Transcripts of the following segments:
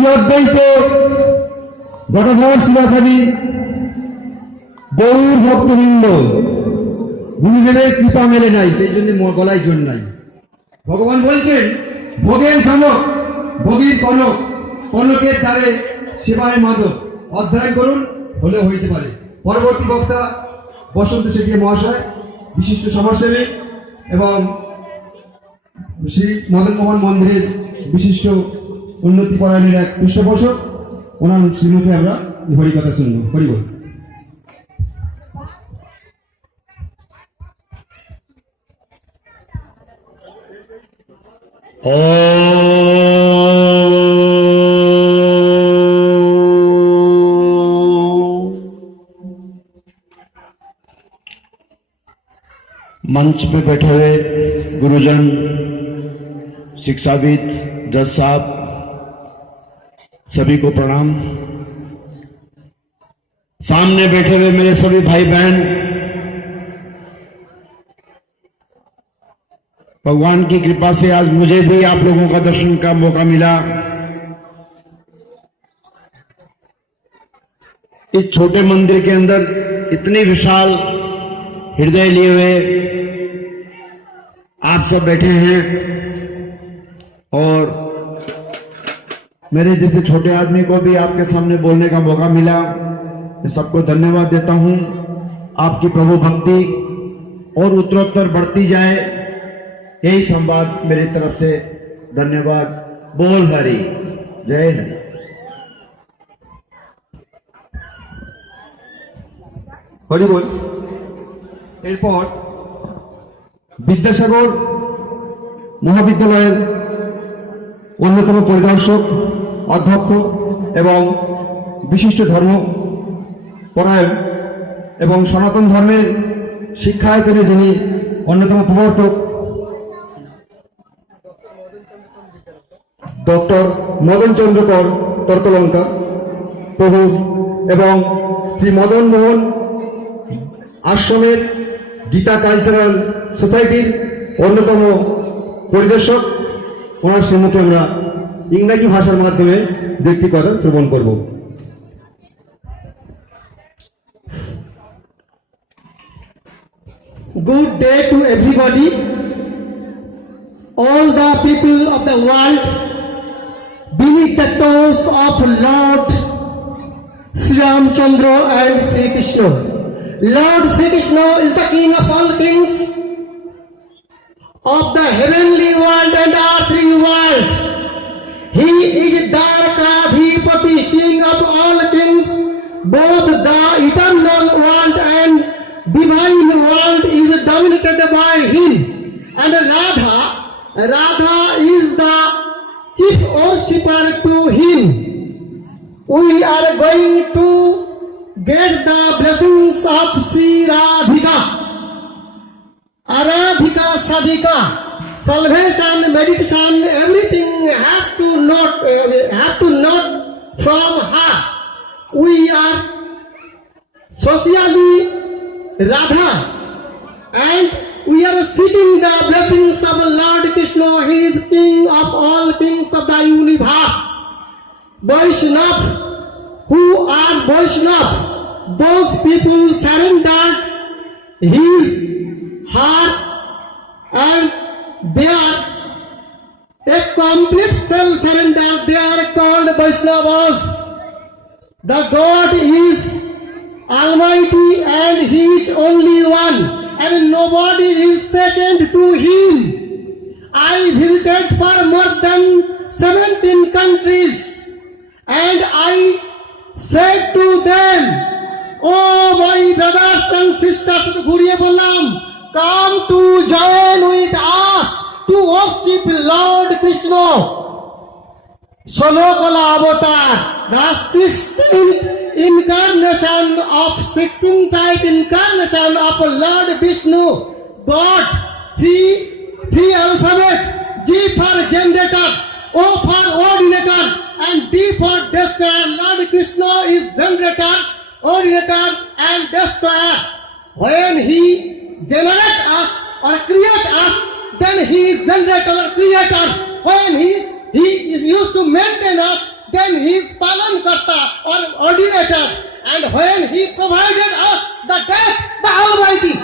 শ্রী অদ্বৈত গদাধর শিবাচারী গৌর ভক্তবৃন্দ গুরুজনের কৃপা মেলে নাই, সেই জন্য গলায় জোর নাই। ভগবান বলছেন ভোগের ধামক ভোগীর কনক, কনকের দ্বারে সেবায় মাদক, অধ্যয়ন করুন হলেও হইতে পারে। পরবর্তী বক্তা বসন্ত সেঠী মহাশয়, বিশিষ্ট সমাজসেবী এবং শ্রী মদন মোহন মন্দিরের বিশিষ্ট উন্নতি পরায়ণের এক পৃষ্ঠপোষক, ওনার শ্রীমুখে আমরা হরিকথা শুনব। হরিবল। मंच पे बैठे हुए गुरुजन, शिक्षाविद, जज साहब, सभी को प्रणाम। सामने बैठे हुए मेरे सभी भाई बहन, भगवान की कृपा से आज मुझे भी आप लोगों का दर्शन का मौका मिला। इस छोटे मंदिर के अंदर इतनी विशाल हृदय लिए हुए आप सब बैठे हैं और मेरे जैसे छोटे आदमी को भी आपके सामने बोलने का मौका मिला। मैं सबको धन्यवाद देता हूं। आपकी प्रभु भक्ति और उत्तरोत्तर बढ़ती जाए, यही संवाद मेरी तरफ से। धन्यवाद। बोल हरि, जय हरि। হরি বল। এরপর বিদ্যাসাগর মহাবিদ্যালয়ের অন্যতম পরিদর্শক, অধ্যক্ষ এবং বিশিষ্ট ধর্ম পরায়ণ এবং সনাতন ধর্মের শিক্ষায়তনে যিনি অন্যতম প্রবর্তক, ডক্টর মদন চন্দ্র কর তর্কলঙ্কা প্রভু এবং শ্রী মদন মোহন আশ্রমের গীতা কালচারাল সোসাইটির অন্যতম পরিদর্শক, ওনার সম্মুখে আমরা ইংরেজি ভাষার মাধ্যমে দু একটি কথা শ্রবণ করব। Good day to everybody, all the people of the world, beneath the toes of Lord Sri Ramchandra and Sri Krishna. Lord Sri Krishna is the king of all kings, of the heavenly world and earthly world. He is Dwarkadhipati, king of all kings. Both the eternal world and divine world is dominated by him. And Radha is the chief worshipper to him. We are going to get the blessings of Sri Radhika. Aradhika Sadhika, salvation, meditation, everything have to note from her. We are socially Radha and we are seeking the blessings of Lord Krishna. He is king of all kings of the universe. Vaishnav, who are Vaishnav, those people surrendered his heart and they are a complete self-surrender. They are called Vaishnavas. The God is Almighty and He is only one and nobody is second to Him. I visited for more than 17 countries and I said to them, oh my brothers and sisters, ঘুরিয়ে বললাম, come to join with us to worship Lord Krishna. Sonokala Avatar, the 16th incarnation of 16 type incarnation of Lord Vishnu, got three alphabet: G for generator, O for ordinator, and D for destroyer. Lord Krishna is generator, ordinator, and destroyer. When He generate us or create us, then He is generator or creator. When He is used to maintain us, then he is Palankarta or ordinator. And when he provided us the death, the Almighty,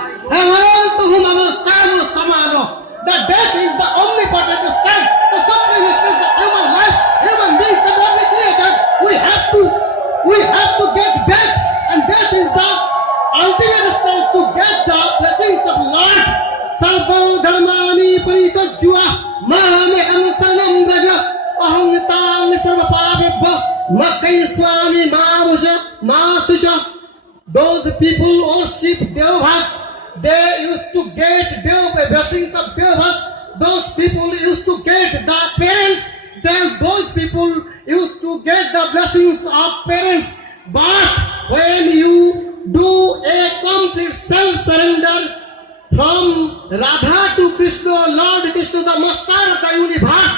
the death is the omnipotent strength, the supreme strength of human life, human beings, the only created. We have to get death, and death is the ultimate strength to get the blessings of Lord. Sarvo dharmani paritajya mahame saranam raja aham tam sarvapavibha makai swami masuja. Those people worship Devas. They used to get blessings of Devas. Those people used to get the parents. Those people used to get the blessings of parents. But when you do a complete self-surrender from Radha to Krishna, Lord Krishna, the master of the universe,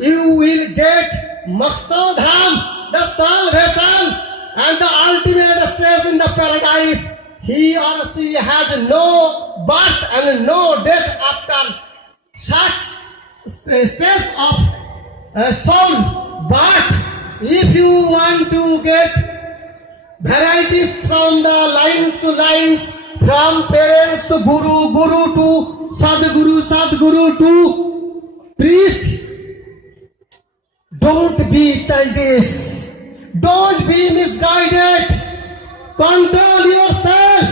you will get Maksodham, the salvation, and the ultimate stage in the paradise. He or she has no birth and no death after such stage of soul. But if you want to get varieties from the lines to lines, from parents to guru, guru to sadguru, sadguru to priest, don't be childish, don't be misguided, control yourself.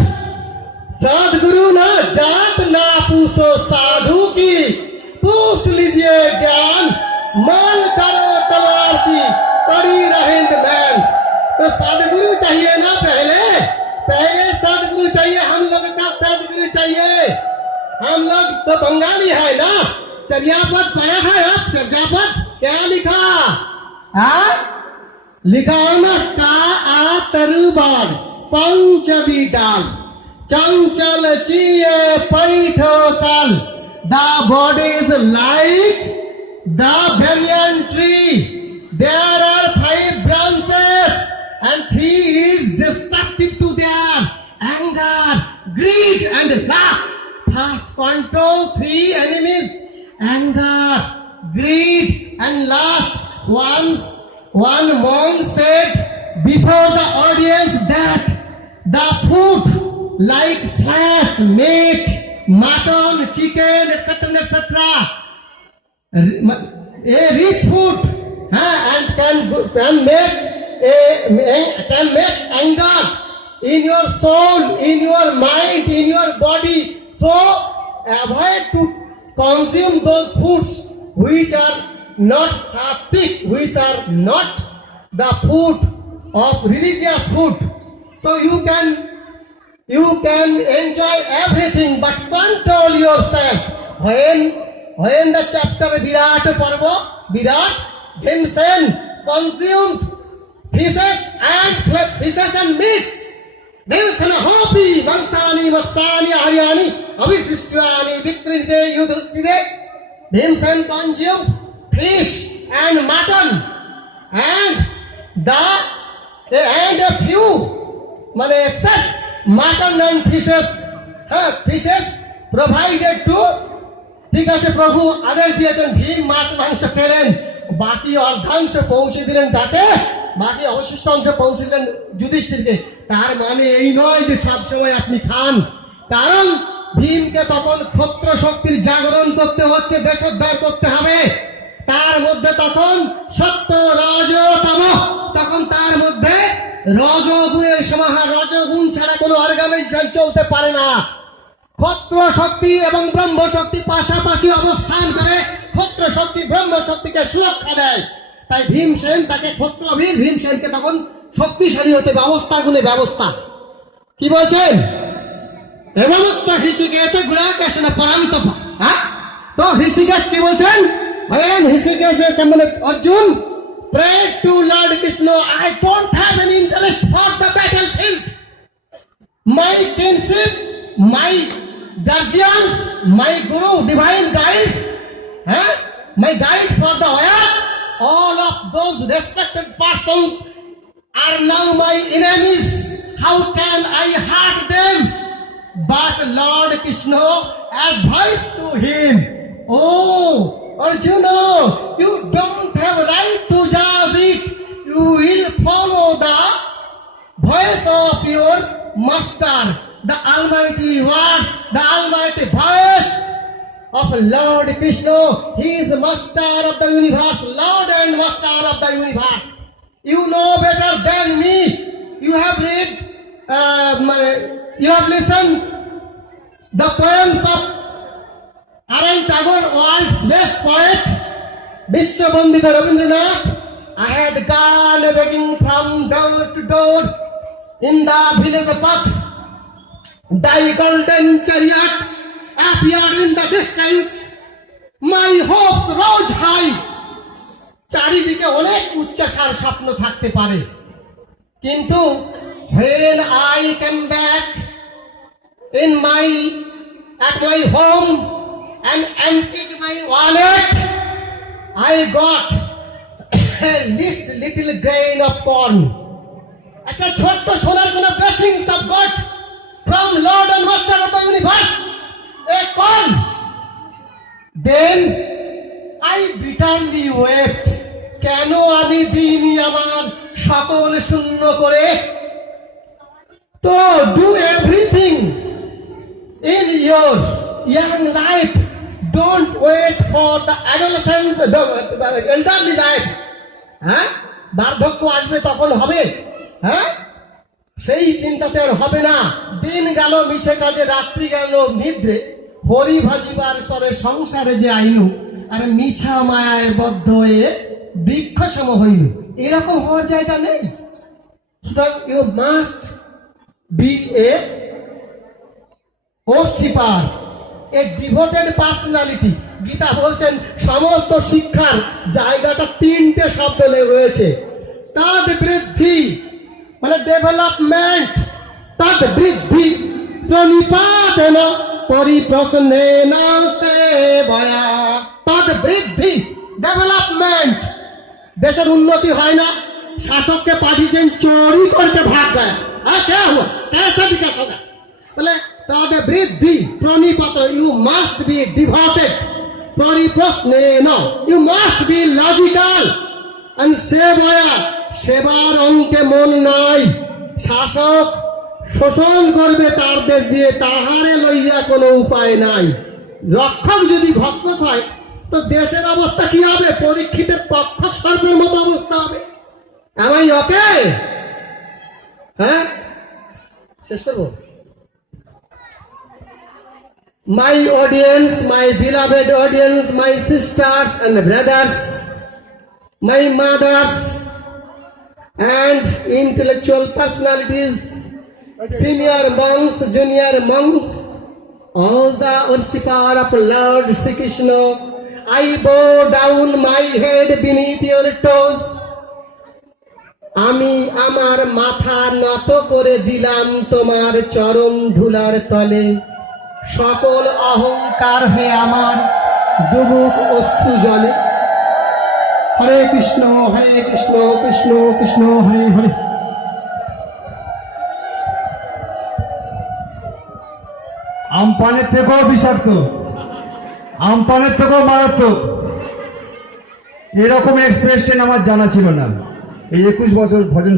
सदगुरु ना जात ना पूछो साधु की, पूछ लीजिए ज्ञान, मान करो तलवार की, पड़ी रहेंद मैन. तो सदगुरु चाहिए ना, पहले सदगुरु चाहिए. हम लोग का सदगुरु चाहिए. हम लोग तो बंगाली है ना. चर्यापद पढ़ा है आप? चर्यापद क्या लिखा? लिखा ना, का आ तरुबार पंचवी डाल, चंचल चिए पैठो काल. The body is like the banyan tree. There are 5 branches and 3 is destructive to their anger, greed and lust. First control 3 enemies: anger, greed and lust. One monk said before the audience that the food like flesh, meat, mutton, chicken, etc., a rich food, and can make anger in your soul, in your mind, in your body. So avoid to consume those foods which are not sattvic, which are not the food of religious food. So you can enjoy everything, but control yourself. When the chapter Virat Parva, Bhimsen consumed fishes and meats. Bhimsana hopi vangsani vatsani haryani avisishtani vikrinte yudhustide. Bhimsen consumed fish and mutton and a few excess mutton and fishes provided to. ঠিক আছে, প্রভু আদেশ দিয়েছেন ভীম মাছ মাংস খেলেন, বাকি অর্ধাংশ পৌঁছে দিলেন তাকে, বাকি অবশিষ্ট অংশ পৌঁছে দিলেন যুধিষ্ঠিরকে. তার মানে এই নয় যে সবসময় আপনি খান, কারণ ভীমকে তখন ক্ষত্র শক্তির জাগরণ করতে হচ্ছে, দেশোদ্ধার করতে হবে. তার মধ্যে তখন সত্য রজ তম, তখন তার মধ্যে রজগুণের সমাহার, রজগুণ ছাড়া কোনো অর্গানাইজেশন চলতে পারে না. ক্ষত্র শক্তি এবং ব্রহ্ম শক্তি পাশাপাশি অবস্থান করে ক্ষত্র শক্তি ব্রহ্ম শক্তিকে সুরক্ষা দেয়. তাই ভীমসেন তাকে ক্ষত্রবীর, ভীমসেনকে তখন শক্তিশালী হতে ব্যবস্থা গুণে ব্যবস্থা. কি বলছেন? এবং ঋষিকেশ গুণা কেশ না পরান্তপা. তো ঋষিকেশ কি বলছেন? ঋষিকেশ Arjun prayed to Lord Krishna, I don't have any interest for the battlefield. My kinship, my guardians, my guru, divine guides, my guide for the way, all of those respected persons are now my enemies. How can I hurt them? But Lord Krishna advised to him, oh Arjuna, you don't have right to judge it. universe, the almighty voice of Lord Krishna. He is the master of the universe, Lord and master of the universe. You know better than me. You have read, you have listened the poems of Arun Tagore, world's best poet, Vishwabandita Rabindranath. I had gone begging from door to door in the village path. Thy golden chariot appeared in the distance. My hopes rose high. চারিদিকে অনেক উচ্চাসার স্বপ্ন থাকতে পারে, কিন্তু when I came back in at my home and emptied my wallet, I got this little grain of corn. একটা ছোট্ট সোনার কোন blessings of God from Lord and Master of the universe, a corn. Then I bitterly wept. কেন আমি দিইনি আমার সকল শূন্য করে? তো do everything in your young life. Don't wait for the adolescence, the elderly life. হ্যাঁ, বার্ধক্য আসবে তখন হবে, হ্যাঁ, সেই চিন্তাতে আর হবে না। দিন গেল মিছে কাজে, রাত্রি গেল নিদ্রে, হরি ভাজিবার স্বরে সংসারে যে আইনু, আর মিছা মায়ায় বদ্ধ হয়ে বৃক্ষ সম হইল। এরকম হওয়ার জায়গা নেই। সুতরাং you must be a worshipper, a devoted personality. Gita বলছেন সমস্ত শিক্ষার জায়গাটা তিনটে শব্দ রয়েছে। তাদ বৃদ্ধি মানে ডেভেলপমেন্ট, তাদ বৃদ্ধি প্রণিপাতেন পরিপ্রশ্নেন সেবয়া। তাদ বৃদ্ধি ডেভেলপমেন্ট। দেশের উন্নতি হয় না, শাসককে পাঠিয়েছেন চোরি করতে ভাগ দেয়। কে হুয়া कैसा विकास होगा? তাহলে তাদের বৃদ্ধি প্রণিপাত, ইউ মাস্ট বি ডিভোটেড, পরিপ্রশ্নেন, you must be logical, and সেবয়া, সেবার অঙ্কে মন নাই। শাসক শোষণ করবে তাদের দিয়ে, তাহারে লইয়া কোনো উপায় নাই। রক্ষক যদি ভক্ষক হয় তো দেশের অবস্থা কি হবে? পরীক্ষিতের তক্ষক সর্পের মতো অবস্থা হবে। আমি ওকে, হ্যাঁ, শেষ করবো। My audience, my beloved audience, my sisters and brothers, my mothers and intellectual personalities, senior monks, junior monks, all the worshipper of Lord Sri Krishna, I bow down my head beneath your toes. আমি আমার মাথা নত করে দিলাম তোমার চরণ ধুলার তলে। সকল অহংকার হয়ে আমার ডুবুক অশ্রু জলে। হরে কৃষ্ণ কৃষ্ণ কৃষ্ণ হরে হরে। আমপানের থেকেও বিষাক্ত, আমপানের থেকেও মারাত্মক। এরকম এক্সপ্রেস ট্রেন আমার জানা ছিল না। এই 21 বছর ভজন